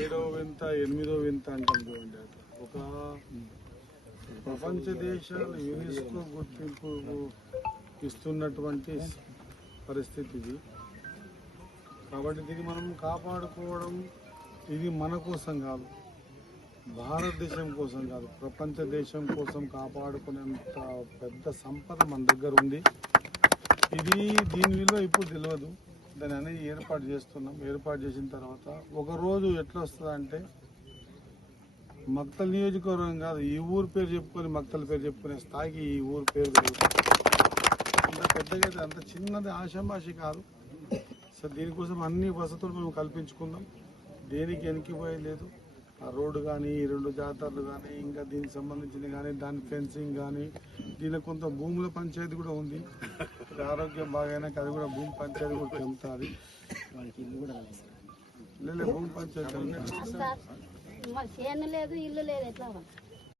ఏడవ వింత ఎనిమిదవ వింత అంటాం చూడండి. ఒక ప్రపంచ దేశాలు యునెస్కో గుర్తింపు ఇస్తున్నటువంటి పరిస్థితి ఇది. కాబట్టి దీన్ని మనం కాపాడుకోవడం ఇది మన కోసం కాదు, భారతదేశం కోసం కాదు, ప్రపంచ దేశం కోసం కాపాడుకునేంత పెద్ద సంపద మన దగ్గర ఉంది. దీని విలువ ఇప్పుడు తెలియదు. దాన్ని అనేది ఏర్పాటు చేస్తున్నాం. ఏర్పాటు చేసిన తర్వాత ఒకరోజు ఎట్లా వస్తుందంటే మక్తల్ నియోజకవర్గం కాదు, ఈ ఊరు పేరు చెప్పుకొని మక్తల్ పేరు చెప్పుకునే స్థాయికి ఈ ఊరు పేరు అంత పెద్దగా అయితే అంత చిన్నది ఆశామాషి కాదు. సో దీనికోసం అన్ని వసతులు మేము కల్పించుకున్నాం. దేనికి వెనక్కిపోయేది లేదు. ఆ రోడ్డు కానీ, ఈ 2 జాతరలు కానీ, ఇంకా దీనికి సంబంధించిన కానీ, దాని ఫెన్సింగ్ కానీ, దీనికి కొంత భూముల పంచాయతీ కూడా ఉంది. ఆరోగ్యం బాగైనాక అది కూడా భూమి పంచాయతీ కూడా పెంచుతుంది. లేదు భూమి పంచాయతీ లేదు, ఇల్లు లేదు, ఎట్లా